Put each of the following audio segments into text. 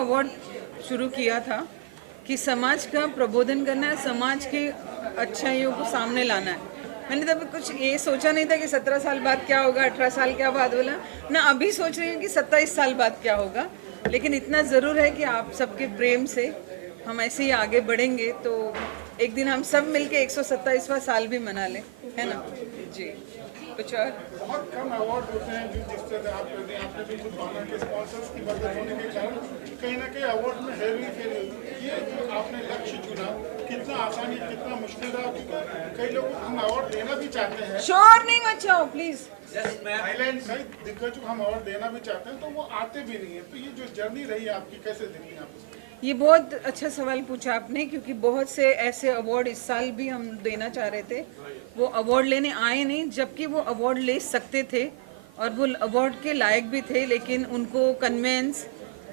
Award शुरू किया था कि समाज का प्रबोधन करना है, समाज के अच्छाइयों को सामने लाना है। मैंने तब कुछ ये सोचा नहीं था कि 17 साल बाद क्या होगा, 18 साल क्या बाद बोला ना, अभी सोच रही हूँ कि 27 साल बाद क्या होगा। लेकिन इतना ज़रूर है कि आप सबके प्रेम से हम ऐसे ही आगे बढ़ेंगे तो एक दिन हम सब मिलके 127वां साल भी मना लें, है ना जी। कुछ और बहुत कम अवार्ड होते हैं जो जिस तरह आपने भी खुद माना कि स्पॉन्सर्स की मदद होने के कारण कहीं ना कहीं अवार्ड में हेरफेर फेर, ये जो आपने लक्ष्य चुना कितना आसानी कितना मुश्किल रहा, क्योंकि कई लोग हम अवार्ड देना भी चाहते हैं, शोर नहीं मचाओ प्लीज, थाईलैंड कई दिग्गजों को हम अवार्ड देना भी चाहते हैं तो वो आते भी नहीं है। तो ये जो जर्नी रही है आपकी, कैसे देखी आप इसको? ये बहुत अच्छा सवाल पूछा आपने, क्योंकि बहुत से ऐसे अवार्ड इस साल भी हम देना चाह रहे थे, वो अवार्ड लेने आए नहीं, जबकि वो अवार्ड ले सकते थे और वो अवार्ड के लायक भी थे, लेकिन उनको कन्वेंस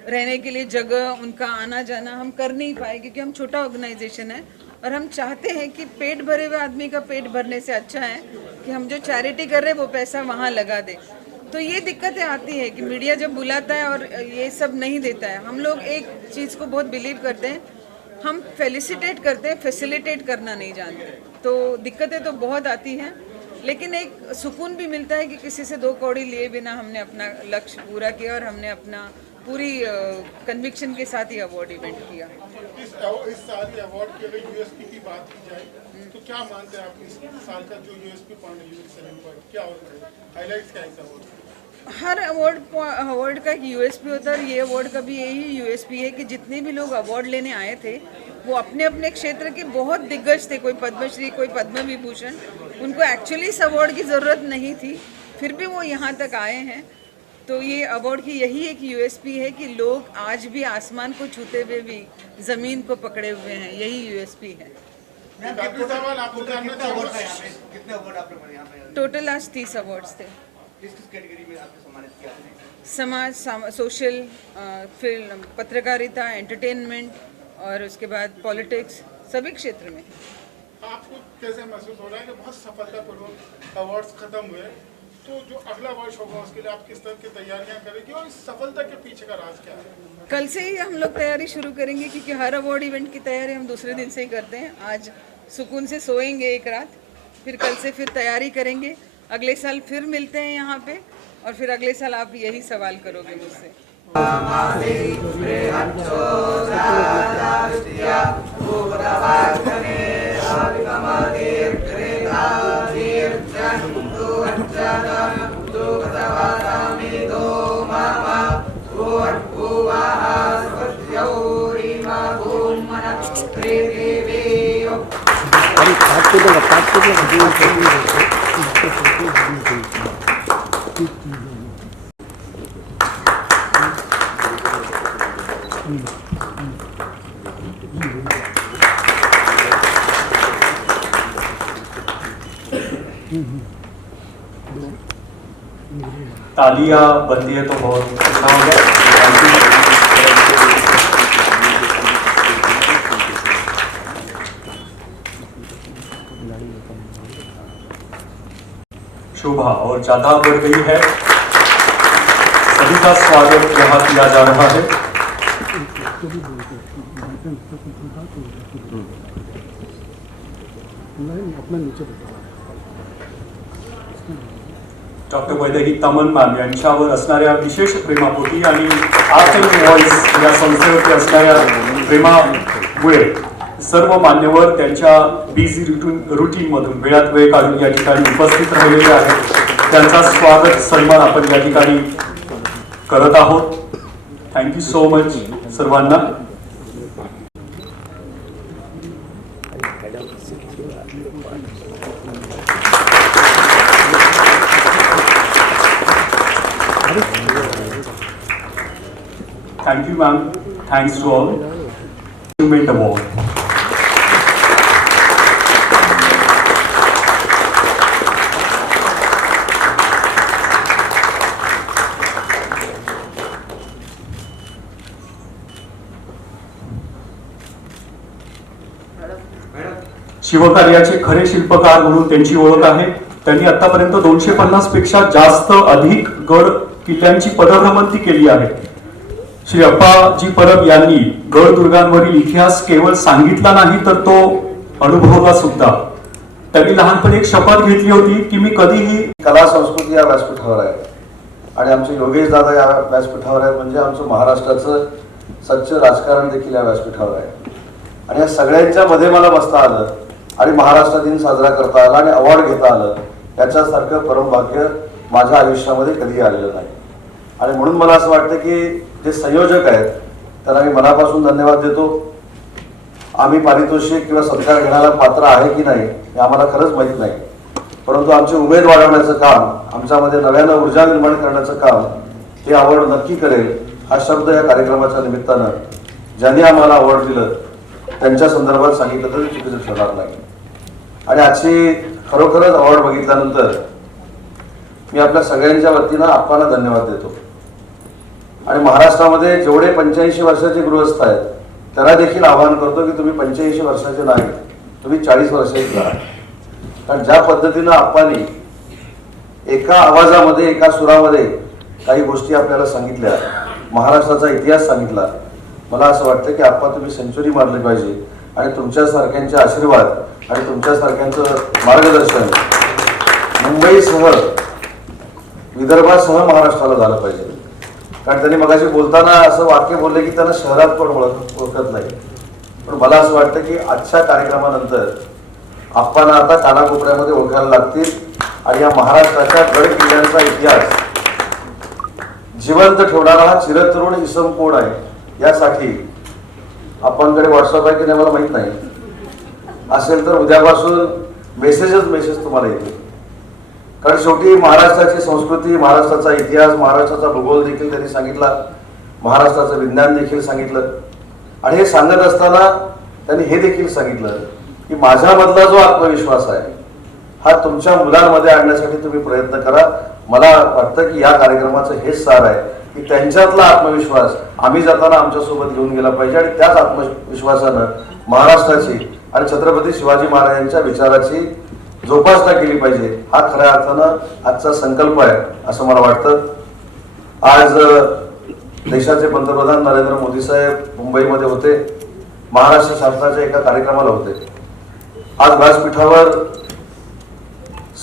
रहने के लिए जगह, उनका आना जाना हम कर नहीं पाए, क्योंकि हम छोटा ऑर्गेनाइजेशन है और हम चाहते हैं कि पेट भरे हुए आदमी का पेट भरने से अच्छा है कि हम जो चैरिटी कर रहे हैं वो पैसा वहाँ लगा दे। तो ये दिक्कतें आती है कि मीडिया जब बुलाता है और ये सब नहीं देता है। हम लोग एक चीज़ को बहुत बिलीव करते हैं, हम फेलिसिटेट करते हैं, फैसिलिटेट करना नहीं जानते। तो दिक्कतें तो बहुत आती हैं, लेकिन एक सुकून भी मिलता है कि किसी से 2 कौड़ी लिए बिना हमने अपना लक्ष्य पूरा किया और हमने अपना पूरी कन्विक्शन के साथ ही अवार्ड इवेंट किया। इस साल अवार्ड के अगर यूएसपी की बात की जाए तो क्या मानते हैं आप इस साल का जो यूएसपी पॉइंट क्या होता है, हाईलाइट्स क्या है? हर अवार्ड का एक यूएसपी होता है और ये अवार्ड का भी यही यूएसपी है कि जितने भी लोग अवार्ड लेने आए थे वो अपने अपने क्षेत्र के बहुत दिग्गज थे, कोई पद्मश्री, कोई पद्म विभूषण, उनको एक्चुअली इस अवार्ड की ज़रूरत नहीं थी, फिर भी वो यहाँ तक आए हैं। तो ये अवार्ड की यही एक यूएसपी है कि लोग आज भी आसमान को छूते हुए भी ज़मीन को पकड़े हुए हैं, यही यूएसपी है। टोटल आज 30 अवार्ड्स थे। किस कैटेगरी में आपने सम्मानित किया? समाज, सोशल, फिल्म, पत्रकारिता, एंटरटेनमेंट और उसके बाद पॉलिटिक्स, सभी क्षेत्र में। आपको कैसे महसूस हो रहा है कि बहुत सफलतापूर्वक अवार्ड्स खत्म हुए, तो जो अगला वर्ष होगा उसके लिए आप किस तरह की तैयारियां करेंगे और इस सफलता के पीछे का राज क्या है? कल से ही हम लोग तैयारी शुरू करेंगे, क्योंकि हर अवार्ड इवेंट की तैयारी हम दूसरे दिन से ही करते हैं। आज सुकून से सोएंगे एक रात, फिर कल से फिर तैयारी करेंगे, अगले साल फिर मिलते हैं यहाँ पे और फिर अगले साल आप यही सवाल करोगे मुझसे। तालियां बनती है तो बहुत अच्छा होगा। शोभा और ज्यादा बढ़ गई है, सभी का स्वागत यहाँ किया जा रहा है। डॉक्टर वैदेही तमन मॅम यांच्यावर असणाऱ्या विशेष प्रेमापोटी आणि आर्ट अँड व्हॉइस या संस्थेवरती असणाऱ्या प्रेमामुळे सर्व मान्यवर त्यांच्या बिझी रुटीन मधून वेळात वेळ काढून या ठिकाणी उपस्थित राहिलेले आहेत। त्यांचा स्वागत सन्मान आपण या ठिकाणी करत आहोत। थँक्यू सो मच सर्वांना। Thank you, ma'am. Thanks to all. Achievement Award. शिवकार्याचे खरे शिल्पकार म्हणून त्यांची ओळख आहे। त्यांनी आतापर्यंत 250 पेक्षा जास्त अधिक गड किल्ल्यांची पदभ्रमंती केली आहे। श्री अप्पाजी परब यांनी गडदुर्गांवरील इतिहास केवळ सांगितला नाही तर तो अनुभवला सुद्धा. त्यांनी लहानपणी एक शपथ घेतली होती की मी कधीही कला संस्कृती या व्यासपीठावर आहे आणि आमचे योगेश दादा या व्यासपीठावर आहेत, म्हणजे आमचं महाराष्ट्राचं सच्च राजकारण देखील या व्यासपीठावर आहे. आणि या सगळ्यांच्या मध्ये मला बसता आलं आणि महाराष्ट्र दिन साजरा करता आला आणि अवॉर्ड घेता आलं, याच्यासारखं परमभाग्य माझ्या आयुष्यामध्ये कधी आलेलं नाही. आणि म्हणून मला असं वाटतं की जे संयोजक आहेत त्यांना मी मनापासून धन्यवाद देतो. आम्ही पारितोषिक किंवा सत्कार घेण्याला पात्र आहे की नाही हे आम्हाला खरंच माहीत नाही, परंतु आमचे उमेद वाढवण्याचं काम, आमच्यामध्ये नव्यानं ऊर्जा निर्माण करण्याचं काम हे अवॉर्ड नक्की करेल. हा शब्द या कार्यक्रमाच्या निमित्तानं ज्यांनी आम्हाला अवॉर्ड दिलं त्यांच्या संदर्भात सांगितलं तरी चुकीचं ठरणार नाही. आणि आजची खरोखरच अवॉर्ड बघितल्यानंतर मी आपल्या सगळ्यांच्या वतीनं आप्पांना धन्यवाद देतो. आणि महाराष्ट्रामध्ये जेवढे 85 वर्षाचे गृहस्थ आहेत त्यांना देखील आवाहन करतो की तुम्ही 85 वर्षाचे नाही, तुम्ही 40 वर्षाचे राहा. कारण ज्या पद्धतीनं आप्पांनी एका आवाजामध्ये, एका सुरामध्ये काही गोष्टी आपल्याला सांगितल्या, महाराष्ट्राचा इतिहास सांगितला, मला असं वाटतं की आप्पा तुम्ही सेंचुरी मारली पाहिजे. आणि तुमच्यासारख्यांचे आशीर्वाद आणि तुमच्यासारख्यांचं मार्गदर्शन मुंबईसह, विदर्भासह महाराष्ट्राला झालं पाहिजे. कारण त्यांनी मगाशी बोलताना असं वाक्य बोलले की त्यांना शहरात कोण ओळखत नाही. पण मला असं वाटतं की आजच्या कार्यक्रमानंतर आप्पांना आता कानाकोपऱ्यामध्ये ओळखायला लागतील आणि या महाराष्ट्राच्या गड किल्ल्यांचा इतिहास जिवंत ठेवणारा हा चिरतरुण इसम कोण आहे यासाठी आपणकडे व्हॉट्सअप आहे की नाही मला माहित नाही, असेल तर उद्यापासून मेसेज तुम्हाला येतील. कारण शेवटी महाराष्ट्राची संस्कृती, महाराष्ट्राचा इतिहास, महाराष्ट्राचा भूगोल देखील त्यांनी सांगितला, महाराष्ट्राचं विज्ञान देखील सांगितलं. आणि हे सांगत असताना त्यांनी हे देखील सांगितलं की माझ्यामधला जो आत्मविश्वास आहे हा तुमच्या मुलांमध्ये आणण्यासाठी तुम्ही प्रयत्न करा. मला वाटतं की या कार्यक्रमाचं हेच सार आहे की त्यांच्यातला आत्मविश्वास आम्ही जाताना आमच्यासोबत घेऊन गेला पाहिजे आणि त्याच आत्मविश्वासानं महाराष्ट्राची आणि छत्रपती शिवाजी महाराजांच्या विचाराची जोपासना केली पाहिजे. हा खऱ्या अर्थानं आजचा संकल्प आहे असं मला वाटतं. आज देशाचे पंतप्रधान नरेंद्र मोदी साहेब मुंबईमध्ये होते, महाराष्ट्र शासनाच्या एका कार्यक्रमाला होते. आज व्यासपीठावर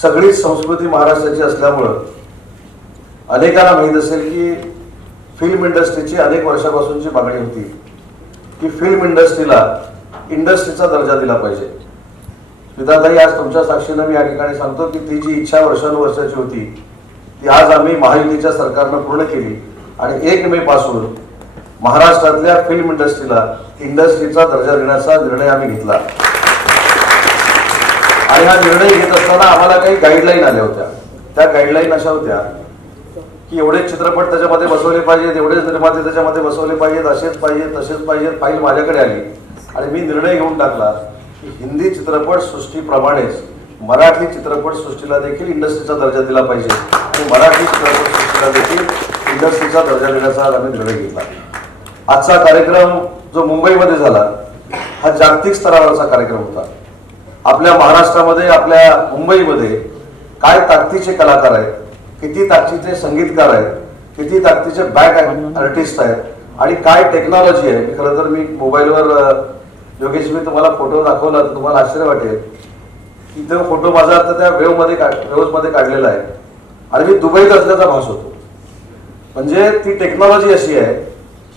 सगळीच संस्कृती महाराष्ट्राची असल्यामुळं अनेकांना माहीत असेल की फिल्म इंडस्ट्रीची अनेक वर्षापासूनची मागणी होती की फिल्म इंडस्ट्रीचा दर्जा दिला पाहिजे. विधाताई, आज तुमच्या साक्षीनं मी या ठिकाणी सांगतो की ती जी इच्छा वर्षानुवर्षाची होती ती आज आम्ही महायुतीच्या सरकारनं पूर्ण केली आणि 1 मे पासून महाराष्ट्रातल्या फिल्म इंडस्ट्रीचा दर्जा देण्याचा निर्णय आम्ही घेतला. आणि हा निर्णय घेत असताना आम्हाला काही गाईडलाईन आल्या होत्या. त्या गाईडलाईन अशा होत्या की एवढेच चित्रपट त्याच्यामध्ये बसवले पाहिजेत, एवढेच निर्माते त्याच्यामध्ये बसवले पाहिजेत, असेच पाहिजेत, तसेच पाहिजेत. फाईल माझ्याकडे आली आणि मी निर्णय घेऊन टाकला की हिंदी चित्रपट सृष्टीप्रमाणेच मराठी चित्रपट सृष्टीला देखील इंडस्ट्रीचा दर्जा दिला पाहिजे आणि मराठी चित्रपट सृष्टीला देखील इंडस्ट्रीचा दर्जा देण्याचा आज आम्ही निर्णय घेतला. आजचा कार्यक्रम जो मुंबईमध्ये झाला हा जागतिक स्तरावरचा कार्यक्रम होता. आपल्या महाराष्ट्रामध्ये, आपल्या मुंबईमध्ये काय ताकदीचे कलाकार आहेत, किती ताकदीचे संगीतकार आहेत, किती ताकदीचे बॅक आर्टिस्ट आहेत आणि काय टेक्नॉलॉजी आहे. खरं तर मी मोबाईलवर योगेश मी तुम्हाला फोटो दाखवला तर तुम्हाला आश्चर्य वाटेल की तो फोटो माझा आता त्या वेव्हमध्ये काढलेला आहे आणि मी दुबईत असल्याचा भास होतो. म्हणजे ती टेक्नॉलॉजी अशी आहे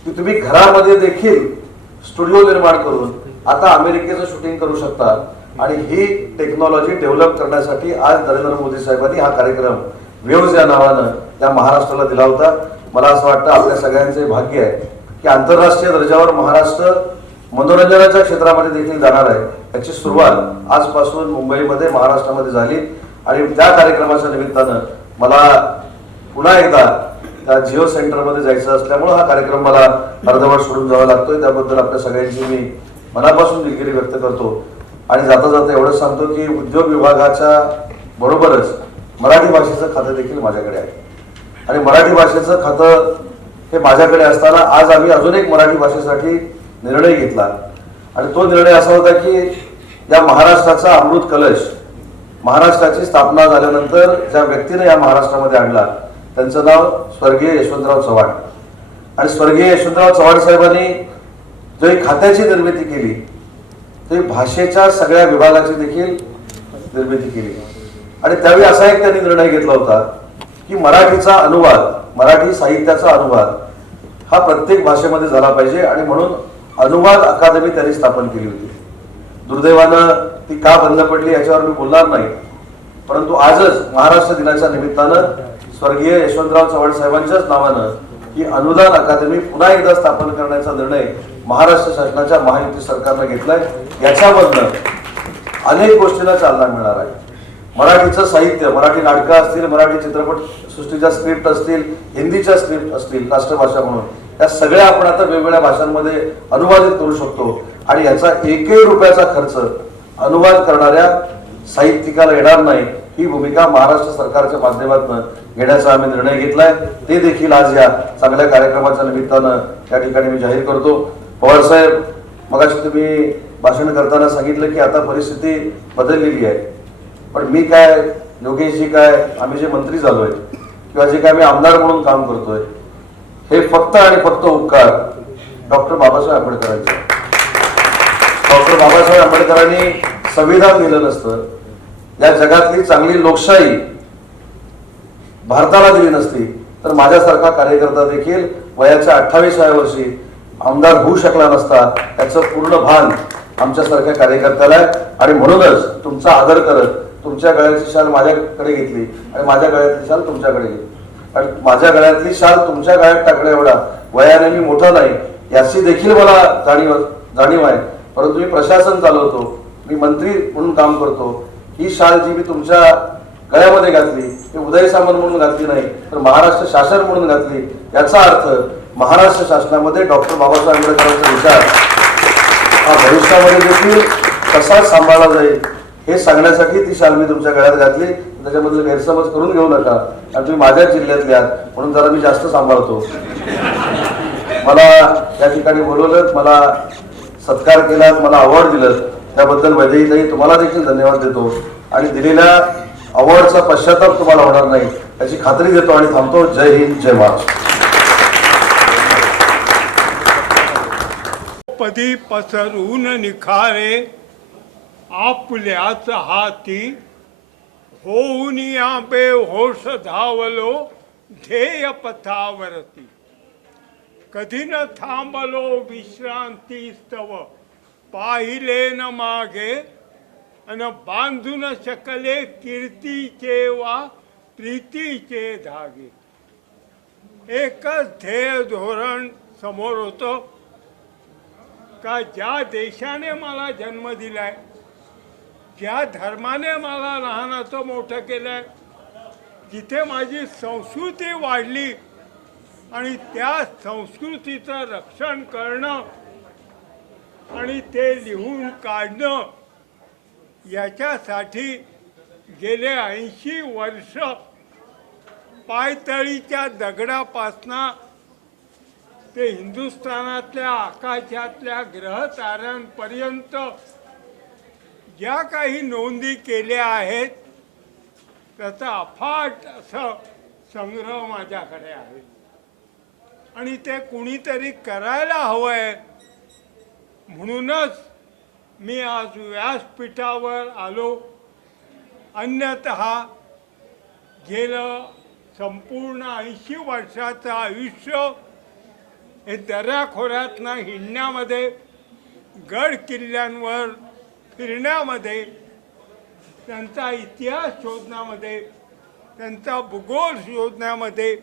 की तुम्ही घरामध्ये देखील स्टुडिओ निर्माण करून आता अमेरिकेचं शूटिंग करू शकता. आणि ही टेक्नॉलॉजी डेव्हलप करण्यासाठी आज नरेंद्र मोदी साहेबांनी हा कार्यक्रम वेव्ज या नावानं त्या महाराष्ट्राला दिला होता. मला असं वाटतं आपल्या सगळ्यांचे भाग्य आहे की आंतरराष्ट्रीय दर्जावर महाराष्ट्र मनोरंजनाच्या क्षेत्रामध्ये देखील जाणार आहे. याची सुरुवात आजपासून मुंबईमध्ये, महाराष्ट्रामध्ये झाली आणि त्या कार्यक्रमाच्या निमित्तानं मला पुन्हा एकदा त्या जिओ सेंटरमध्ये जायचं असल्यामुळं हा कार्यक्रम मला अर्धवट सोडून जावा लागतोय. त्याबद्दल आपल्या सगळ्यांची मी मनापासून दिलगिरी व्यक्त करतो. आणि जाता जाता एवढंच सांगतो की उद्योग विभागाच्या बरोबरच मराठी भाषेचं खातं देखील माझ्याकडे आहे आणि मराठी भाषेचं खातं हे माझ्याकडे असताना आज आम्ही अजून एक मराठी भाषेसाठी निर्णय घेतला आणि तो निर्णय असा होता की या महाराष्ट्राचा अमृत कलश, महाराष्ट्राची स्थापना झाल्यानंतर ज्या व्यक्तीने या महाराष्ट्रामध्ये आणला त्यांचं नाव स्वर्गीय यशवंतराव चव्हाण. आणि स्वर्गीय यशवंतराव चव्हाण साहेबांनी जो एक खात्याची निर्मिती केली, ते भाषेच्या सगळ्या विभागाची देखील निर्मिती केली. आणि त्यावेळी असा एक त्यांनी निर्णय घेतला होता की मराठीचा अनुवाद, मराठी साहित्याचा अनुवाद हा प्रत्येक भाषेमध्ये झाला पाहिजे, आणि म्हणून अनुवाद अकादमी त्यांनी स्थापन केली होती. दुर्दैवानं ती का बंद पडली याच्यावर मी बोलणार नाही, परंतु आजच महाराष्ट्र दिनाच्या निमित्तानं स्वर्गीय यशवंतराव चव्हाण साहेबांच्याच नावानं ही अनुदान अकादमी पुन्हा एकदा स्थापन करण्याचा निर्णय महाराष्ट्र शासनाच्या महायुती सरकारनं घेतलाय. याच्यामधनं अनेक गोष्टींना चालना मिळणार आहे. मराठीचं साहित्य, मराठी नाटकं असतील, मराठी चित्रपट सृष्टीच्या स्क्रिप्ट असतील, हिंदीच्या स्क्रिप्ट असतील, राष्ट्रभाषा म्हणून या सगळ्या आपण आता वेगवेगळ्या भाषांमध्ये अनुवादित करू शकतो. आणि याचा एकही रुपयाचा खर्च अनुवाद करणाऱ्या साहित्यिकाला येणार नाही. ही भूमिका महाराष्ट्र सरकारच्या माध्यमातून घेण्याचा आम्ही निर्णय घेतलाय. ते देखील आज या चांगल्या कार्यक्रमाच्या निमित्तानं या ठिकाणी मी जाहीर करतो. पवार साहेब, मगाशी तुम्ही भाषण करताना सांगितलं की आता परिस्थिती बदललेली आहे, पण मी काय, योगेशजी काय, आम्ही जे मंत्री झालोय किंवा जे काय आम्ही आमदार म्हणून काम करतोय, हे फक्त आणि फक्त उपकार डॉक्टर बाबासाहेब आंबेडकरांचे. डॉक्टर बाबासाहेब आंबेडकरांनी संविधान दिलं नसतं, या जगातली चांगली लोकशाही भारताला दिली नसती, तर माझ्यासारखा कार्यकर्ता देखील वयाच्या 28व्या वर्षी आमदार होऊ शकला नसता. त्याचं पूर्ण भान आमच्यासारख्या कार्यकर्त्याला आहे. आणि म्हणूनच तुमचा आदर करत तुमच्या गळ्याची शाल माझ्याकडे घेतली आणि माझ्या गळ्यातली शाल तुमच्याकडे घेतली. आणि माझ्या गळ्यातली शाल तुमच्या गळ्यात टाकण्या एवढा वयाने मी मोठा नाही याची देखील मला जाणीव आहे. परंतु मी प्रशासन चालवतो, मी मंत्री म्हणून काम करतो. ही शाल जी मी तुमच्या गळ्यामध्ये घातली ती उदय सामंत म्हणून घातली नाही, तर महाराष्ट्र शासन म्हणून घातली. याचा अर्थ महाराष्ट्र शासनामध्ये डॉक्टर बाबासाहेब आंबेडकरांचा विचार हा भविष्यामध्ये देखील कसा सांभाळला जाईल हे सांगण्यासाठी ती शाल मी तुमच्या गळ्यात घातली. त्याच्यामधले गैरसमज करून घेऊ नका. आणि तुम्ही माझ्याच जिल्ह्यातले आहात म्हणून जरा मी जास्त सांभाळतो. मला या ठिकाणी बोलवलं, मला सत्कार केला, मला अवॉर्ड दिलं, त्याबद्दल वैदेहीताई तुम्हाला देखील धन्यवाद देतो. आणि दिलेल्या अवॉर्डचा पश्चाताप तुम्हाला होणार नाही याची खात्री देतो आणि थांबतो. जय हिंद, जय महाराष्ट्र. पदी पसरून निखारे आपल्याच हाती, होऊन या बेहोश धावलो ध्येय पथावरती. कधी न थांबलो विश्रांती स्तव, पाहिले न मागे अन बांधून शकले कीर्तीचे वा प्रीतीचे धागे. एकच ध्येय धोरण समोर होतं का ज्या देशाने मला जन्म दिलाय, ज्या धर्माने मला लहानाचं मोठं केलंय, जिथे माझी संस्कृती वाढली आणि त्या संस्कृतीचं रक्षण करणं आणि ते लिहून काढणं, याच्यासाठी गेले 80 वर्ष पायतळीच्या दगडापासनं ते हिंदुस्थानातल्या आकाशातल्या ग्रहताऱ्यांपर्यंत ज्या काही नोंदी केल्या आहेत त्याचा अफाट असं संग्रह माझ्याकडे आहे. आणि ते कुणीतरी करायला हवंय म्हणूनच मी आज व्यासपीठावर आलो. अन्यतः गेलं संपूर्ण 80 वर्षाचं आयुष्य हे दऱ्याखोऱ्यातनं हिंडण्यामध्ये, गड किल्ल्यांवर फिरण्यामध्ये, त्यांचा इतिहास शोधण्यामध्ये, त्यांचा भूगोल शोधण्यामध्ये,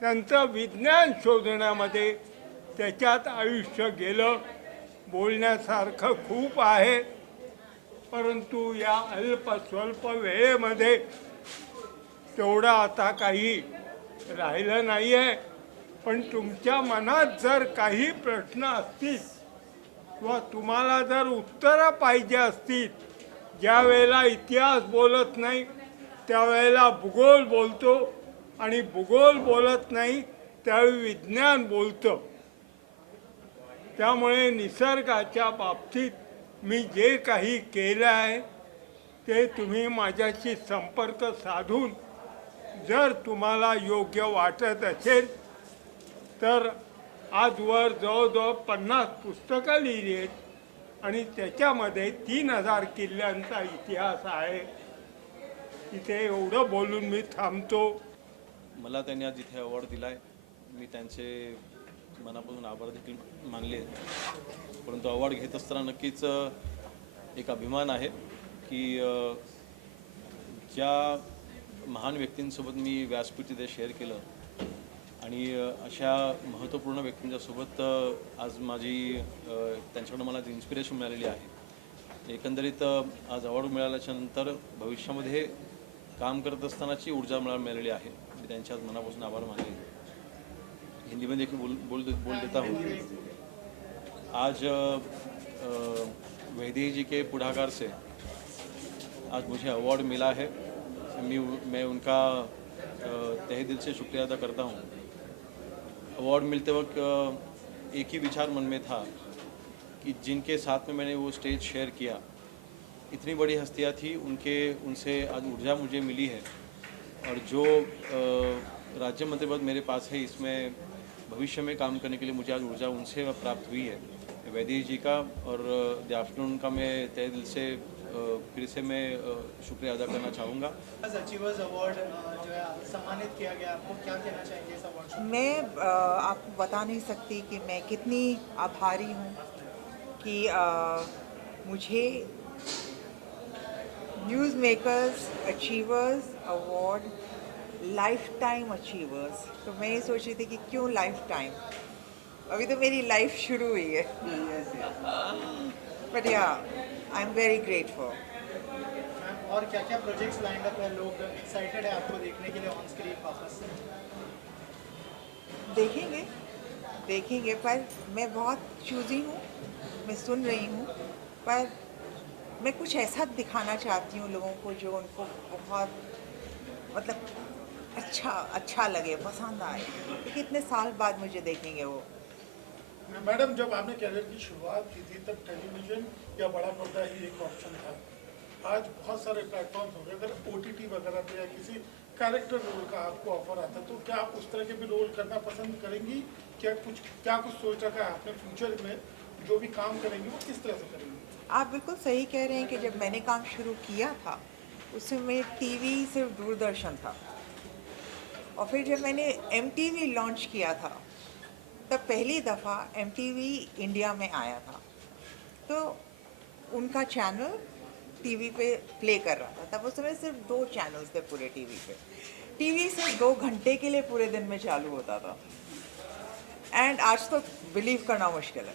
त्यांचं विज्ञान शोधण्यामध्ये त्याच्यात आयुष्य गेलं. बोलण्यासारखं खूप आहे, परंतु या स्वल्प वेळेमध्ये तेवढं आता काही राहिलं नाही आहे. पण तुमच्या मनात जर काही प्रश्न असतील किंवा तुम्हाला जर उत्तरं पाहिजे असतील, ज्या वेळेला इतिहास बोलत नाही त्यावेळेला भूगोल बोलतो आणि भूगोल बोलत नाही त्यावेळी विज्ञान बोलतं. त्यामुळे निसर्गाच्या बाबतीत मी जे काही केलं आहे ते तुम्ही माझ्याशी संपर्क साधून जर तुम्हाला योग्य वाटत असेल तर आजवर जवळजवळ 50 पुस्तकं लिहिली आहेत आणि त्याच्यामध्ये 3000 किल्ल्यांचा इतिहास आहे. इथे एवढं बोलून मी थांबतो. मला त्यांनी आज इथे अवॉर्ड दिला आहे. मी त्यांचे मनापासून आभार देखील मानले आहेत. परंतु अवॉर्ड घेत असताना नक्कीच एक अभिमान आहे की ज्या महान व्यक्तींसोबत मी व्यासपीठ तिथे शेअर केलं आणि अशा महत्त्वपूर्ण व्यक्तींच्यासोबत आज माझी त्यांच्याकडून मला जी इन्स्पिरेशन मिळालेली आहे. एकंदरीत आज अवॉर्ड मिळाल्याच्या नंतर भविष्यामध्ये काम करत असतानाची ऊर्जा मला मिळालेली आहे. मी त्यांच्या आज मनापासून आभार मानले. हिंदी में देखिए बोल देता हूँ. आज वैदेही जी के पुढाकार से आज मुझे अवार्ड मिला है. मैं उनका तहे दिल से शुक्रिया अदा करता हूँ. अवार्ड मिलते वक्त एक ही विचार मन में था कि जिनके साथ में मैंने वो स्टेज शेयर किया, इतनी बड़ी हस्तियाँ थी, उनसे आज ऊर्जा मुझे मिली है. और जो राज्य मंत्रिपद मेरे पास है, इसमें भविष्य में काम करने के लिए मुझे आज ऊर्जा उनसे प्राप्त हुई है. वैदेही जी का और द आफ्टरनून का मैं तहे दिल से फिर से मैं शुक्रिया अदा करना चाहूँगा. अचीवर्स अवार्ड जो है सम्मानित किया गया, आपको क्या कहना चाहेंगे इस अवार्ड से? मैं आपको बता नहीं सकती कि मैं कितनी आभारी हूँ कि मुझे news makers achievers award life time achievers. तो मैं ये सोच रही थी कि क्यों लाइफ टाइम, अभी तो मेरी लाइफ शुरू हुई है. बट या आई एम वेरी ग्रेटफुल. और क्या क्या प्रोजेक्ट्स लाइंड अप है? लोग एक्साइटेड है आपको देखने के लिए ऑन स्क्रीन वापस? देखेंगे पर मैं बहुत चूजी हूँ. मैं सुन रही हूँ पर मैं कुछ ऐसा दिखाना चाहती हूँ लोगों को जो उनको बहुत मतलब अच्छा लगे, पसंद आए, क्योंकि इतने साल बाद मुझे देखेंगे वो. मैडम, जब आपने कैरियर की शुरुआत की थी तब टेलीविजन या बड़ा पर्दा ही एक ऑप्शन था. आज बहुत सारे प्लेटफॉर्म्स हो गए. अगर OTT वगैरह पे या किसी कैरेक्टर रोल का आपको ऑफर आता तो क्या आप उस तरह के भी रोल करना पसंद करेंगी? क्या कुछ सोच रखा है आपने फ्यूचर में? जो भी काम करेंगे वो किस तरह से करेंगे? आप बिल्कुल सही कह रहे हैं कि जब मैंने काम शुरू किया था उस समय टीवी सिर्फ दूरदर्शन था, और फिर जब मैंने MTV लॉन्च किया था तब पहली दफ़ा MTV इंडिया में आया था. तो उनका चैनल टीवी पे प्ले कर रहा था. तब उस समय सिर्फ 2 चैनल्स थे पूरे टीवी पे. टीवी सिर्फ 2 घंटे के लिए पूरे दिन में चालू होता था. एंड आज तो बिलीव करना मुश्किल है.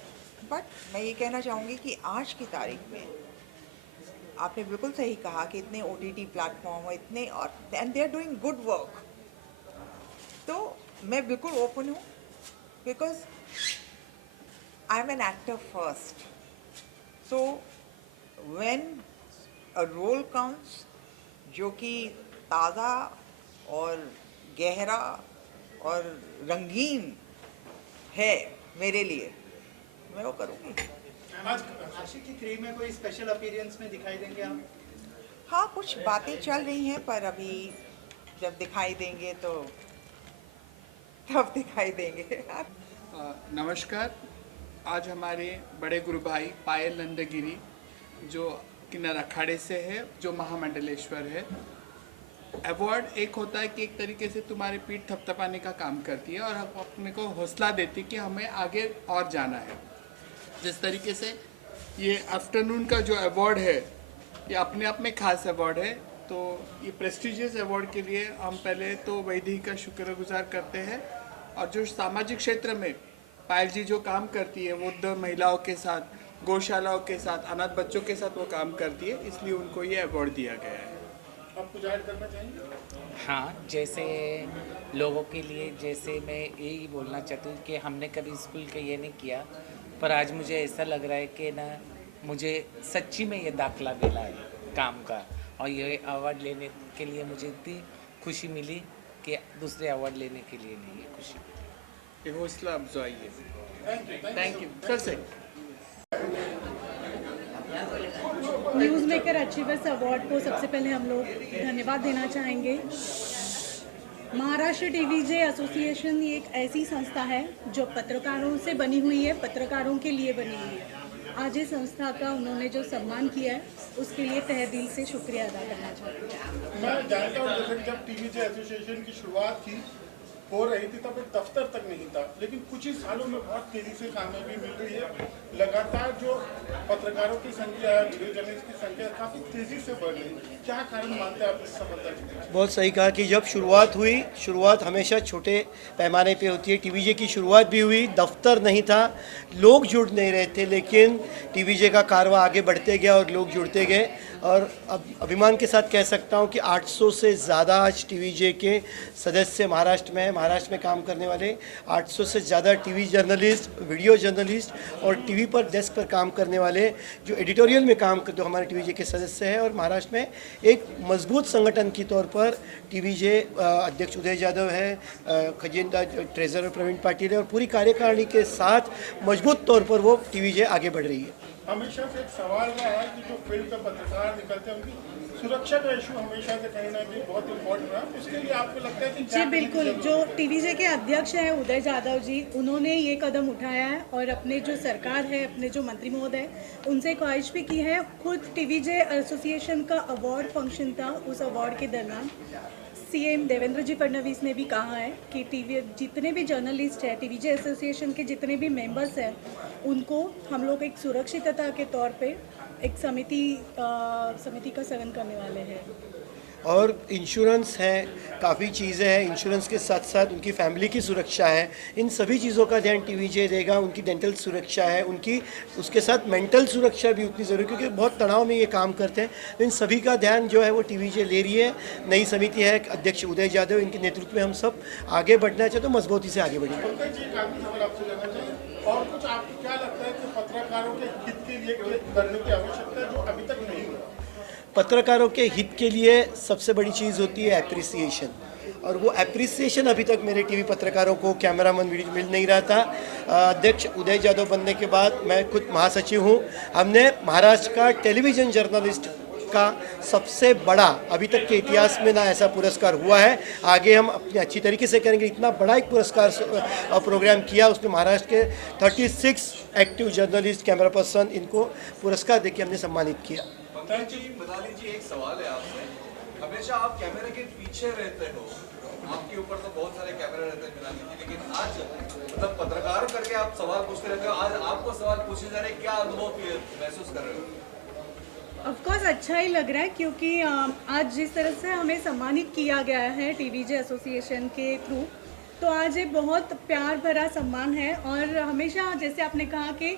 बट मैं ये कहना चाहूँगी कि आज की तारीख में आपने बिल्कुल सही कहा कि इतने OTT प्लेटफॉर्म इतने, और and they are doing good work. तो मैं बिल्कुल ओपन हूँ, because I am an actor first. So when a role comes जो कि ताज़ा और गहरा और रंगीन है मेरे लिए, मैं वो करूँगी. आशिकी 3 में कोई स्पेशल अपीयरेंस में दिखाई देंगे आप? हाँ, कुछ बातें चल रही हैं, पर अभी जब दिखाई देंगे तो तब दिखाई देंगे. नमस्कार. आज हमारे बड़े गुरु भाई पायल नंदगिरी जो किन्नर अखाड़े से है, जो महामंडलेश्वर है. अवार्ड एक होता है कि एक तरीके से तुम्हारी पीठ थपथपाने का काम करती है और अपने को हौसला देती है कि हमें आगे और जाना है. जिस तरीके से ये आफ्टरनून का जो अवार्ड है ये अपने आप में खास अवार्ड है. तो ये प्रेस्टिजियस अवार्ड के लिए हम पहले तो वैदेही का शुक्रगुजार करते हैं. और जो सामाजिक क्षेत्र में पायल जी जो काम करती है, वो वृद्ध महिलाओं के साथ, गौशालाओं के साथ, अनाथ बच्चों के साथ वो काम करती है, इसलिए उनको ये अवार्ड दिया गया है. आप कुछ ऐड करना चाहेंगे? हाँ, जैसे लोगों के लिए, जैसे मैं यही बोलना चाहती हूँ कि हमने कभी स्कूल के ये नहीं किया, पर आज मुझे ऐसा लग रहा है कि ना मुझे सच्ची में ये दाखला मिला है काम का, और ये अवार्ड लेने के लिए मुझे इतनी खुशी मिली कि दूसरे अवार्ड लेने के लिए नहीं है खुशी. ये हौसला अफजाई है. Thank you sir. से न्यूज़ मेकर अचीवर्स अवार्ड को सबसे पहले हम लोग धन्यवाद देना चाहेंगे. महाराष्ट्र टीवीजे एसोसिएशन एक ऐसी संस्था है जो पत्रकारों से बनी हुई है, पत्रकारों के लिए बनी हुई है। आज इस संस्था का उन्होंने जो सम्मान किया है उसके लिए तहे दिल से शुक्रिया अदा करना चाहती हूँ। मैं जानता हूँ जैसे कि जब टीवीजे एसोसिएशन की शुरुआत की हो रही थी तब एक दफ्तर तक नहीं था, लेकिन कुछ ही सालों में बहुत तेजी से कामयाबी मिल रही है। लगातार जो पत्रकारों की संख्या है, वीडियो जर्नलिस्ट की संख्या काफ़ी तेजी से बढ़ रही है। क्या कारण मानते हैं आप इस सफलता के पीछे? बहुत सही कहा कि जब शुरुआत हुई, शुरुआत हमेशा छोटे पैमाने पे होती है। टीवीजे की शुरुआत भी हुई, दफ्तर नहीं था, लोग जुड़ नहीं रहे थे, लेकिन टीवीजे का कारवां आगे बढ़ते गया और लोग जुड़ते गए। और अब अभिमान के साथ कह सकता हूँ कि 800 से ज़्यादा आज टीवीजे के सदस्य महाराष्ट्र में हैं। महाराष्ट्र में काम करने वाले 800 से ज़्यादा टीवी जर्नलिस्ट, वीडियो जर्नलिस्ट और टीवी पर डेस्क पर काम करने वाले जो एडिटोरियल में काम करते, जो हमारे टीवीजे के सदस्य हैं। और महाराष्ट्र में एक मजबूत संगठन के तौर पर टीवीजे अध्यक्ष उदय यादव है, खजीनदार ट्रेजरर प्रवीण पाटिल है और पूरी कार्यकारिणी के साथ मजबूत तौर पर वो टीवीजे आगे बढ़ रही है। हमेशा से एक सवाल रहा है कि जो फील्ड पे पत्रकार निकलते हैं उनकी सुरक्षा का इशू हमेशा से कहीं ना कहीं बहुत इम्पोर्टेंट रहा। उसके लिए आपको लगता है कि जी बिल्कुल, जो टीवीजे के अध्यक्ष हैं उदय यादव जी, उन्होंने ये कदम उठाया है और अपने जो सरकार है, अपने जो मंत्री महोदय उनसे ख्वाहिश भी की है। खुद टीवीजे एसोसिएशन का अवार्ड फंक्शन था, उस अवार्ड के दौरान सीएम देवेंद्र जी फडणवीस ने भी कहा है कि टीवी जितने भी जर्नलिस्ट हैं, टीवीजे एसोसिएशन के जितने भी मेंबर्स हैं, उनको हम लोग एक सुरक्षितता के तौर पे एक समिति का सगन करने वाले हैं। और इंश्योरेंस है, काफ़ी चीज़ें हैं। इंश्योरेंस के साथ साथ उनकी फैमिली की सुरक्षा है। इन सभी चीज़ों का ध्यान टीवीजे देगा। उनकी डेंटल सुरक्षा है, उनकी उसके साथ मेंटल सुरक्षा भी उतनी ज़रूरी, क्योंकि बहुत तनाव में ये काम करते हैं। तो इन सभी का ध्यान जो है वो टीवीजे ले रही है। नई समिति है, अध्यक्ष उदय यादव, इनके नेतृत्व में हम सब आगे बढ़ना चाहते, तो मजबूती से आगे बढ़ेंगे। और कुछ आपको क्या लगता है कि पत्रकारों के हित के लिए करने की आवश्यकता है जो अभी तक नहीं हुआ? पत्रकारों के हित के लिए सबसे बड़ी चीज़ होती है एप्रिसिएशन, और वो एप्रिसिएशन अभी तक मेरे टीवी पत्रकारों को, कैमरामैन मिल नहीं रहा था। अध्यक्ष उदय यादव बनने के बाद मैं खुद महासचिव हूँ। हमने महाराष्ट्र का टेलीविज़न जर्नलिस्ट का सबसे बड़ा, अभी तक के इतिहास में ना ऐसा पुरस्कार हुआ है। आगे हम अपनी अच्छी तरीके से करेंगे। इतना बड़ा एक पुरस्कार प्रोग्राम किया, उसमें महाराष्ट्र के 36 एक्टिव जर्नलिस्ट, कैमरा पर्सन, इनको पुरस्कार देके हमने सम्मानित किया। बता लीजिए, एक सवाल है आपसे, हमेशा आप कैमरे के पीछे रहते हो, आपके ऊपर तो बहुत सारे कैमरे रहते हैं, लेकिन आज मतलब पत्रकार करके आप सवाल पूछते रहते हो, आज आपको सवाल पूछे जा रहे हैं, क्या अनुभव महसूस कर रहे हो? ऑफ कोर्स अच्छा ही लग रहा है, क्योंकि आज जिस तरह से हमें सम्मानित किया गया है टीवीजे एसोसिएशन के थ्रू, तो आज ये बहुत प्यार भरा सम्मान है। और हमेशा जैसे आपने कहा कि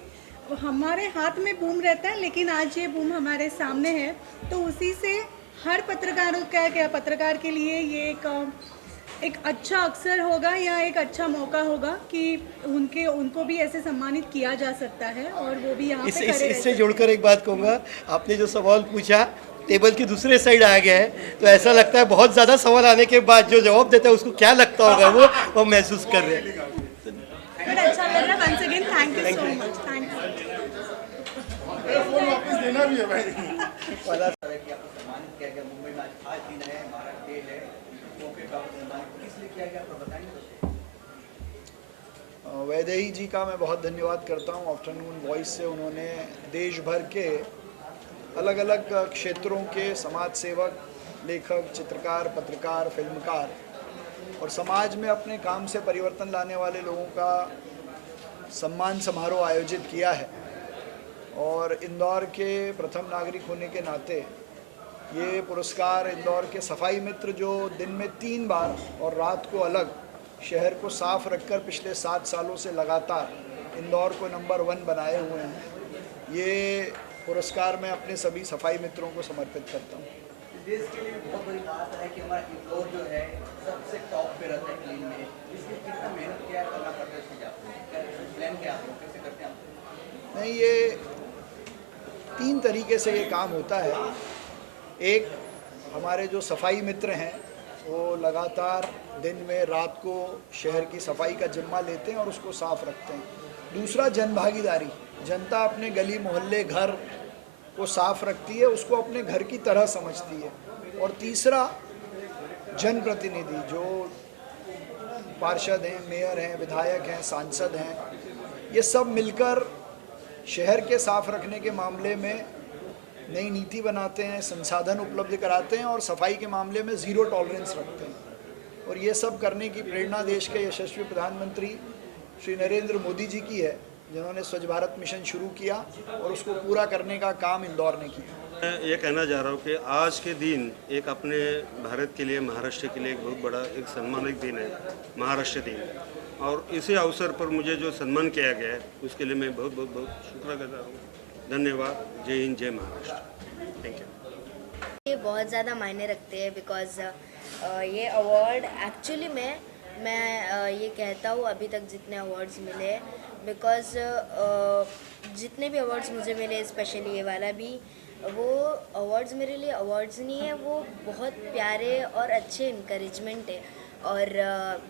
हमारे हाथ में बूम रहता है, लेकिन आज ये बूम हमारे सामने है, तो उसी से हर पत्रकार के लिए ये एक अच्छा अवसर होगा या एक अच्छा मौका होगा कि उनको भी ऐसे सम्मानित किया जा सकता है और वो भी यहाँ पे खड़े रहते हैं। इससे जुड़कर एक बात कहूँगा, आपने जो सवाल पूछा टेबल की दूसरे साइड आ गया है, तो ऐसा लगता है बहुत ज़्यादा सवाल आने के बाद जो जवाब देता है उसको क्या लगता होगा, वो महसूस कर रहे हैं। बट अच्छा लग रहा है। Once again thank you so much. Thank you. Phone वापस देना भी है भाई। सम्मानित किया गया मुंबई में, आज दिन है, महाराष्ट्र डे है, मौके का सम्मानित किस लिए किया गया आप बताएंगे? वैदेही जी का मैं बहुत धन्यवाद करता हूँ। आफ्टरनून वॉइस से उन्होंने देश भर के अलग अलग क्षेत्रों के समाज सेवक, लेखक, चित्रकार, पत्रकार, फिल्मकार और समाज में अपने काम से परिवर्तन लाने वाले लोगों का सम्मान समारोह आयोजित किया है। और इंदौर के प्रथम नागरिक होने के नाते ये पुरस्कार इंदौर के सफाई मित्र, जो दिन में 3 बार और रात को अलग शहर को साफ रखकर पिछले 7 सालों से लगातार इंदौर को नंबर 1 बनाए हुए हैं, ये पुरस्कार मैं अपने सभी सफाई मित्रों को समर्पित करता हूँ। देश के लिए बहुत बड़ी बात है कि हमारा इंदौर जो है सबसे टॉप पे रहता है क्लीन में, इसलिए कितना मेहनत क्या करना पड़ता है, इसके प्लान क्या आप कैसे करते हैं आप? नहीं, ये 3 तरीके से ये काम होता है। एक, हमारे जो सफाई मित्र हैं वो लगातार दिन में रात को शहर की सफाई का जिम्मा लेते हैं और उसको साफ रखते हैं। दूसरा, जनभागीदारी, जनता अपने गली मोहल्ले घर को साफ रखती है, उसको अपने घर की तरह समझती है। और तीसरा, जनप्रतिनिधि जो पार्षद हैं, मेयर हैं, विधायक हैं, सांसद हैं, ये सब मिलकर शहर के साफ रखने के मामले में नई नीति बनाते हैं, संसाधन उपलब्ध कराते हैं और सफाई के मामले में ज़ीरो टॉलरेंस रखते हैं। और ये सब करने की प्रेरणा देश के यशस्वी प्रधानमंत्री श्री नरेंद्र मोदी जी की है, जिन्होंने स्वच्छ भारत मिशन शुरू किया और उसको पूरा करने का काम इंदौर ने किया। मैं ये कहना चाह रहा हूँ कि आज के दिन एक अपने भारत के लिए, महाराष्ट्र के लिए एक बहुत बड़ा एक सम्मानित दिन है, महाराष्ट्र दिन। और इसी अवसर पर मुझे जो सम्मान किया गया है उसके लिए मैं बहुत बहुत बहुत शुक्रगुजार हूँ। धन्यवाद। जय हिंद, जय महाराष्ट्र। Thank you. ये बहुत ज़्यादा मायने रखते हैं बिकॉज ये अवार्ड एक्चुअली मैं ये कहता हूँ अभी तक जितने अवार्ड्स मिले, बिकॉज जितने भी अवार्ड्स मुझे मिले, स्पेशली ये वाला भी, वो अवार्ड्स मेरे लिए अवार्ड्स नहीं है, वो बहुत प्यारे और अच्छे इनकरेजमेंट है और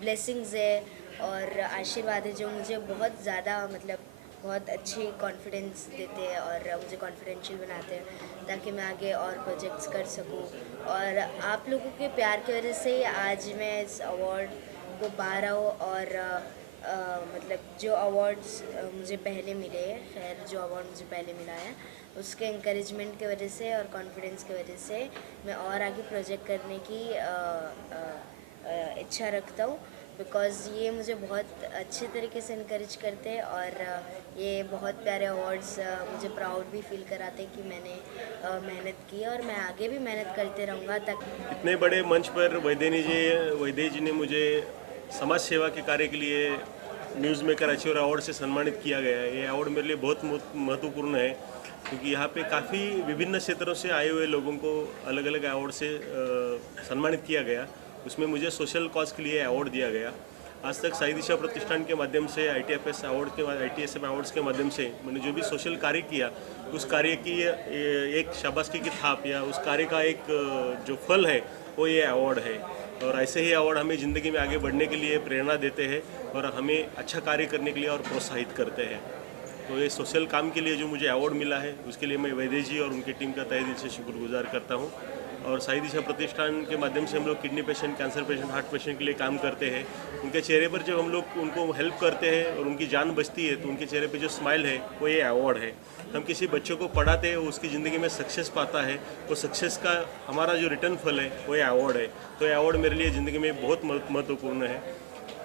ब्लेसिंग्स है और आशीर्वाद है जो मुझे बहुत ज़्यादा मतलब बहुत अच्छी कॉन्फिडेंस देते हैं और मुझे कॉन्फिडेंशियल बनाते हैं ताकि मैं आगे और प्रोजेक्ट्स कर सकूं। और आप लोगों के प्यार की वजह से आज मैं इस अवार्ड को पा रहा हूँ और मतलब जो अवार्ड्स मुझे पहले मिले हैं, खैर जो अवार्ड मुझे पहले मिला है उसके इंकरेजमेंट की वजह से और कॉन्फिडेंस की वजह से मैं और आगे प्रोजेक्ट करने की इच्छा रखता हूँ, बिकॉज़ ये मुझे बहुत अच्छे तरीके से इनकरेज करते हैं और ये बहुत प्यारे अवार्ड्स मुझे प्राउड भी फील कराते हैं कि मैंने मेहनत की और मैं आगे भी मेहनत करते रहूँगा तक। इतने बड़े मंच पर वैदेही जी ने मुझे समाज सेवा के कार्य के लिए न्यूज़ मेकर अचीवर अवार्ड से सम्मानित किया गया है। ये अवार्ड मेरे लिए बहुत महत्वपूर्ण है क्योंकि यहाँ पे काफ़ी विभिन्न क्षेत्रों से आए हुए लोगों को अलग अलग अवार्ड से सम्मानित किया गया। उसमें मुझे सोशल कॉज के लिए अवार्ड दिया गया। आज तक साई दिशा प्रतिष्ठान के माध्यम से ITFS अवार्ड्स के माध्यम से मैंने जो भी सोशल कार्य किया उस कार्य की एक शाबाशी की थाप या उस कार्य का एक जो फल है वो ये अवार्ड है। और ऐसे ही अवार्ड हमें ज़िंदगी में आगे बढ़ने के लिए प्रेरणा देते हैं और हमें अच्छा कार्य करने के लिए और प्रोत्साहित करते हैं। तो ये सोशल काम के लिए जो मुझे अवार्ड मिला है उसके लिए मैं वैदेही जी और उनकी टीम का तहे दिल से शुक्रगुजार करता हूँ। और साई दिशा प्रतिष्ठान के माध्यम से हम लोग kidney patient, cancer patient, heart patient के लिए काम करते हैं। उनके चेहरे पर जब हम लोग उनको हेल्प करते हैं और उनकी जान बचती है तो उनके चेहरे पे जो स्माइल है वो ये अवार्ड है। हम किसी बच्चों को पढ़ाते हैं, वो उसकी ज़िंदगी में सक्सेस पाता है, वो सक्सेस का हमारा जो रिटर्न फल है वो ये अवार्ड है। तो ये अवार्ड मेरे लिए ज़िंदगी में बहुत महत्वपूर्ण है।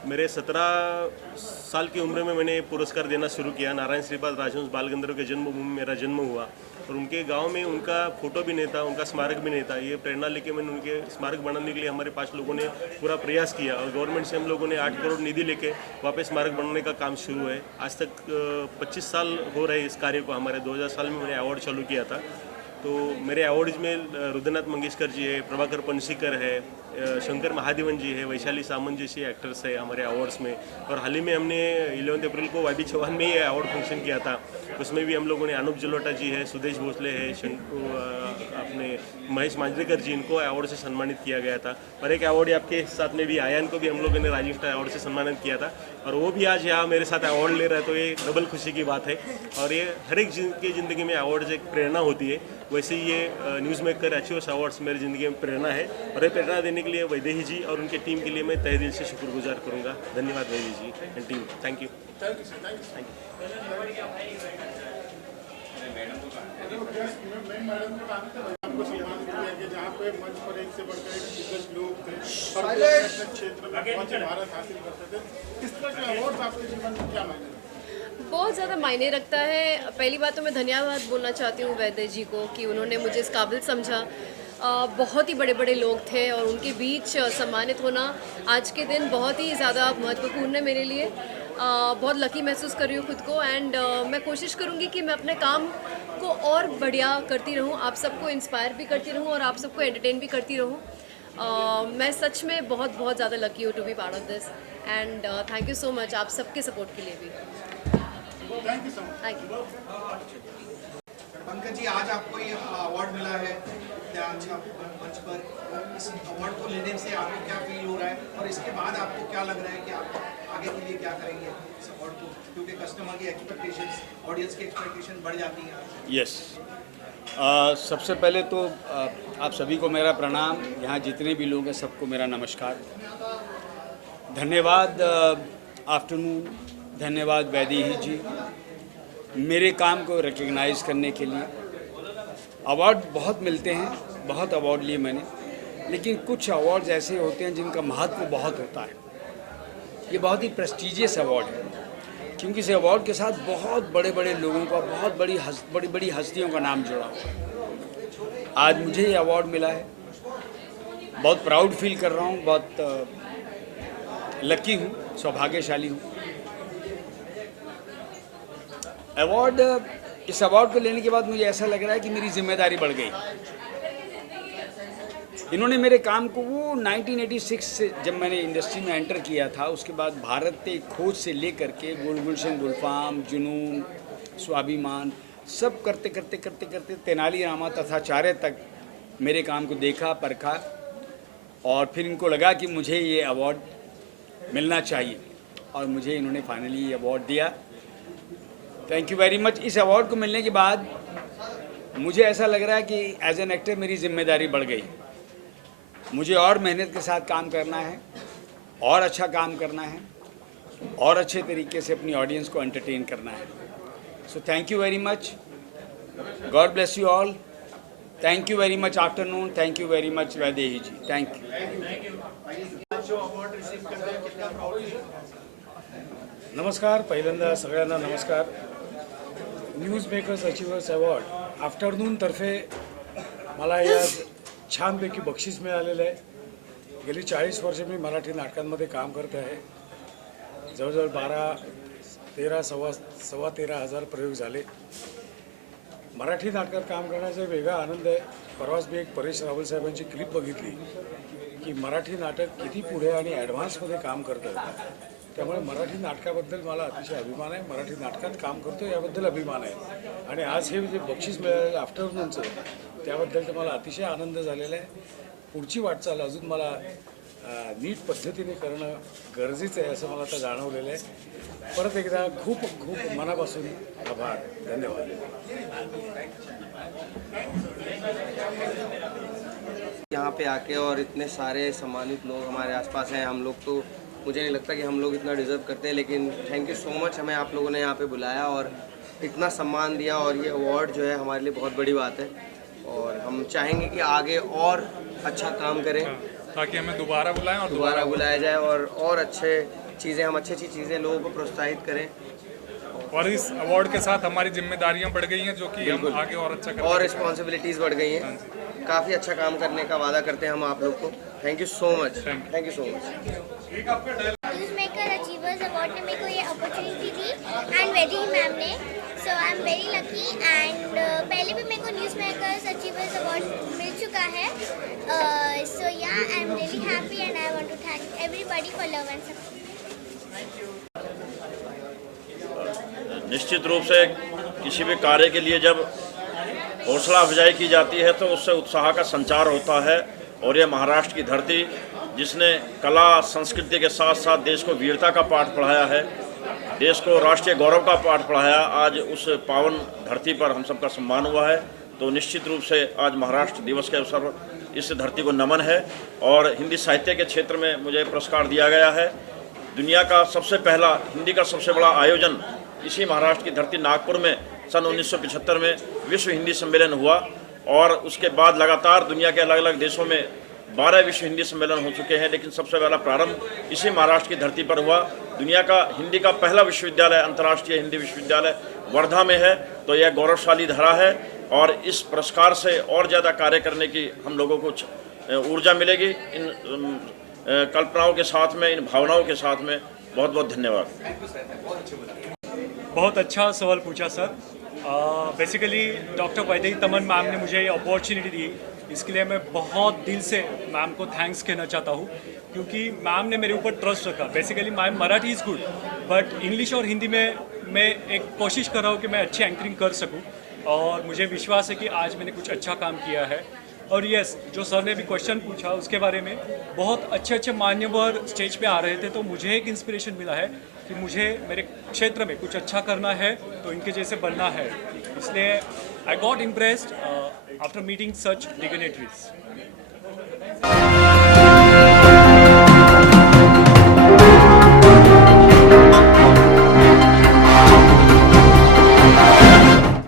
मेरे 17 साल की उम्र में मैंने पुरस्कार देना शुरू किया। नारायण श्रीपाद राजहंस बाल गंधर्व के जन्मभूमि में मेरा जन्म हुआ और उनके गांव में उनका फोटो भी नहीं था, उनका स्मारक भी नहीं था। ये प्रेरणा लेके मैंने उनके स्मारक बनाने के लिए हमारे 5 लोगों ने पूरा प्रयास किया और गवर्नमेंट से हम लोगों ने 8 करोड़ निधि लेके वापस स्मारक बनाने का काम शुरू है। आज तक 25 साल हो रहे इस कार्य को। हमारे 2000 साल में मैंने अवार्ड चालू किया था। तो मेरे अवार्ड्स में रुद्रनाथ मंगेशकर जी है, प्रभाकर पनसीकर है, शंकर महादेवन जी है, वैशाली सामंत जैसी एक्टर्स है हमारे अवार्ड्स में। और हाल ही में हमने 11 अप्रैल को YB चौहान में ही अवार्ड फंक्शन किया था। उसमें भी हम लोगों ने अनूप जलोटा जी है, सुदेश भोसले है, अपने महेश मांजरेकर जी, इनको अवार्ड से सम्मानित किया गया था। और एक अवार्ड आपके साथ में भी आयान को भी हम लोगों ने राजीव स्टार अवार्ड से सम्मानित किया था और वो भी आज यहाँ मेरे साथ अवार्ड ले रहा है, तो ये डबल खुशी की बात है। और ये हर एक की ज़िंदगी में अवार्ड एक प्रेरणा होती है, वैसे ही ये न्यूज़ मेकर अचीवर्स अवार्ड्स मेरी ज़िंदगी में प्रेरणा है। और ये प्रेरणा देने के लिए वैदेही जी और उनके टीम के लिए मैं तहे दिल से शुक्रगुजार करूँगा। धन्यवाद वैदेही जी एंड टीम। Thank you. आपको सम्मान दिया गया जहाँ पे मंच पर एक से बढ़कर एक दिग्गज लोग थे और अपने क्षेत्र में स्वच्छ भारत हासिल करते थे। इस तरह के अवार्ड आपके जीवन में क्या मायने? बहुत ज़्यादा मायने रखता है। पहली बात तो मैं धन्यवाद बोलना चाहती हूँ वैदेही जी को कि उन्होंने मुझे इस काबिल समझा। बहुत ही बड़े बड़े लोग थे और उनके बीच सम्मानित होना आज के दिन बहुत ही ज़्यादा महत्वपूर्ण है मेरे लिए। बहुत लकी महसूस कर रही हूँ खुद को एंड मैं कोशिश करूँगी कि मैं अपने काम को और बढ़िया करती रहूँ, आप सबको इंस्पायर भी करती रहूँ और आप सबको एंटरटेन भी करती रहूँ। मैं सच में बहुत बहुत ज़्यादा लकी हूँ to be part of this and thank you so much आप सबके सपोर्ट के लिए भी। Thank you so much. Thank you. Pankaj ji, आज आपको ये अवार्ड मिला है मंच पर, इस अवार्ड को लेने से आपको क्या फील हो रहा है और इसके बाद आपको क्या लग रहा है कि आप आगे के लिए क्या करेंगे इस अवार्ड को, क्योंकि कस्टमर की एक्सपेक्टेशंस, ऑडियंस की एक्सपेक्टेशन बढ़ जाती है? यस, सबसे पहले तो आप सभी को मेरा प्रणाम। यहाँ जितने भी लोग हैं सबको मेरा नमस्कार। धन्यवाद आफ्टरनून, धन्यवाद वैदेही जी मेरे काम को रिकग्नाइज़ करने के लिए। अवार्ड बहुत मिलते हैं, बहुत अवार्ड लिए मैंने, लेकिन कुछ अवार्ड्स ऐसे होते हैं जिनका महत्व बहुत होता है। ये बहुत ही प्रेस्टीजियस अवार्ड है, क्योंकि इस अवार्ड के साथ बहुत बड़े बड़े लोगों का, बहुत बड़ी बड़ी हस्तियों का नाम जुड़ा हुआ है। आज मुझे ये अवार्ड मिला है, बहुत प्राउड फील कर रहा हूँ, बहुत लकी हूँ, सौभाग्यशाली हूँ। इस अवार्ड को लेने के बाद मुझे ऐसा लग रहा है कि मेरी जिम्मेदारी बढ़ गई। इन्होंने मेरे काम को, वो 1986 से जब मैंने इंडस्ट्री में एंटर किया था, उसके बाद भारत के खोज से लेकर के गुलशन गुलफाम, जुनून, स्वाभिमान, सब करते करते करते करते तेनालीरामा तथाचार्य तक मेरे काम को देखा, परखा, और फिर इनको लगा कि मुझे ये अवार्ड मिलना चाहिए, और मुझे इन्होंने फाइनली ये अवार्ड दिया। Thank you very much. इस अवार्ड को मिलने के बाद मुझे ऐसा लग रहा है कि एज एन एक्टर मेरी जिम्मेदारी बढ़ गई। मुझे और मेहनत के साथ काम करना है, और अच्छा काम करना है, और अच्छे तरीके से अपनी ऑडियंस को एंटरटेन करना है। So thank you very much, God bless you all, thank you very much afternoon, thank you very much Vaidehi ji, thank you. नमस्कार, पहिल्यांदा सगळ्यांना नमस्कार। न्यूज मेकर्स अचिव्हर्स अवॉर्ड आफ्टरनूनतर्फे मला या छानपैकी बक्षीस मिळालेलं आहे। गेली 40 वर्ष मी मराठी नाटकांमध्ये काम करते आहे। जवळजवळ 12-13 हजार प्रयोग झाले। मराठी नाटकात काम करण्याचा वेगळा आनंद आहे। परवाच मी एक परेश रावल साहेबांची क्लिप बघितली की मराठी नाटक किती पुढे आणि ॲडव्हान्समध्ये काम करतं। त्यामुळे मराठी नाटकाबद्दल मला अतिशय अभिमान आहे, मराठी नाटकात काम करतो याबद्दल अभिमान आहे। आणि आज हे जे बक्षीस मिळालेलं आफ्टरनूनचं, त्याबद्दल तर मला अतिशय आनंद झालेला आहे। पुढची वाटचाल अजून मला नीट पद्धतीने करणं गरजेचं आहे असं मला आता जाणवलेलं आहे। परत एकदा खूप खूप मनापासून आभार, धन्यवाद। यहाँ पे आके और इतने सारे सम्मानित लोग हमारे आसपास हैं, हम लोग तो मुझे नहीं लगता कि हम लोग इतना डिज़र्व करते हैं, लेकिन थैंक यू सो मच, हमें आप लोगों ने यहाँ पे बुलाया और इतना सम्मान दिया, और ये अवार्ड जो है हमारे लिए बहुत बड़ी बात है। और हम चाहेंगे कि आगे और अच्छा काम करें, ताकि हमें दोबारा बुलाएं और दोबारा बुलाया जाए, और अच्छी चीज़ें लोगों को प्रोत्साहित करें। और इस अवार्ड के साथ हमारी जिम्मेदारियां बढ़ गई हैं, जो कि हम आगे और अच्छा करें, और रिस्पॉन्सिबिलिटीज़ बढ़ गई हैं। काफ़ी अच्छा काम करने का वादा करते हैं हम आप लोग को। Thank you so much, thank you so much. News maker achievers award ने मेरे को ये अपॉर्चुनिटी दी एंड वैदेही मैम ने, so I am very lucky. And पहले भी मेरे को न्यूज़ मेकर्स अचीवर्स अवार्ड मिल चुका है, so yeah I am really happy and I want to thank everybody for love and support. निश्चित रूप से किसी भी कार्य के लिए जब हौसला अफजाई की जाती है तो उससे उत्साह का संचार होता है, और ये महाराष्ट्र की धरती जिसने कला संस्कृति के साथ साथ देश को वीरता का पाठ पढ़ाया है, देश को राष्ट्रीय गौरव का पाठ पढ़ाया, आज उस पावन धरती पर हम सबका सम्मान हुआ है। तो निश्चित रूप से आज महाराष्ट्र दिवस के अवसर पर इस धरती को नमन है। और हिंदी साहित्य के क्षेत्र में मुझे पुरस्कार दिया गया है। दुनिया का सबसे पहला हिंदी का सबसे बड़ा आयोजन इसी महाराष्ट्र की धरती नागपुर में सन 1975 में विश्व हिंदी सम्मेलन हुआ, और उसके बाद लगातार दुनिया के अलग अलग देशों में 12 विश्व हिंदी सम्मेलन हो चुके हैं, लेकिन सबसे पहला प्रारंभ इसी महाराष्ट्र की धरती पर हुआ। दुनिया का हिंदी का पहला विश्वविद्यालय, अंतर्राष्ट्रीय हिंदी विश्वविद्यालय वर्धा में है। तो यह गौरवशाली धरा है, और इस पुरस्कार से और ज़्यादा कार्य करने की हम लोगों को ऊर्जा मिलेगी। इन कल्पनाओं के साथ में, इन भावनाओं के साथ में बहुत बहुत धन्यवाद। बहुत अच्छा सवाल पूछा सर। बेसिकली डॉक्टर वैदेही तमन मैम ने मुझे ये अपॉर्चुनिटी दी, इसके लिए मैं बहुत दिल से मैम को थैंक्स कहना चाहता हूँ, क्योंकि मैम ने मेरे ऊपर ट्रस्ट रखा। Basically my Marathi is good, but English और हिंदी में मैं एक कोशिश कर रहा हूँ कि मैं अच्छी एंकरिंग कर सकूँ, और मुझे विश्वास है कि आज मैंने कुछ अच्छा काम किया है। और यस, जो सर ने भी क्वेश्चन पूछा उसके बारे में, बहुत अच्छे अच्छे मान्यवर स्टेज पे आ रहे थे, तो मुझे एक इंस्पिरेशन मिला है कि मुझे मेरे क्षेत्र में कुछ अच्छा करना है, तो इनके जैसे बनना है। इसलिए I got impressed after meeting such dignitaries.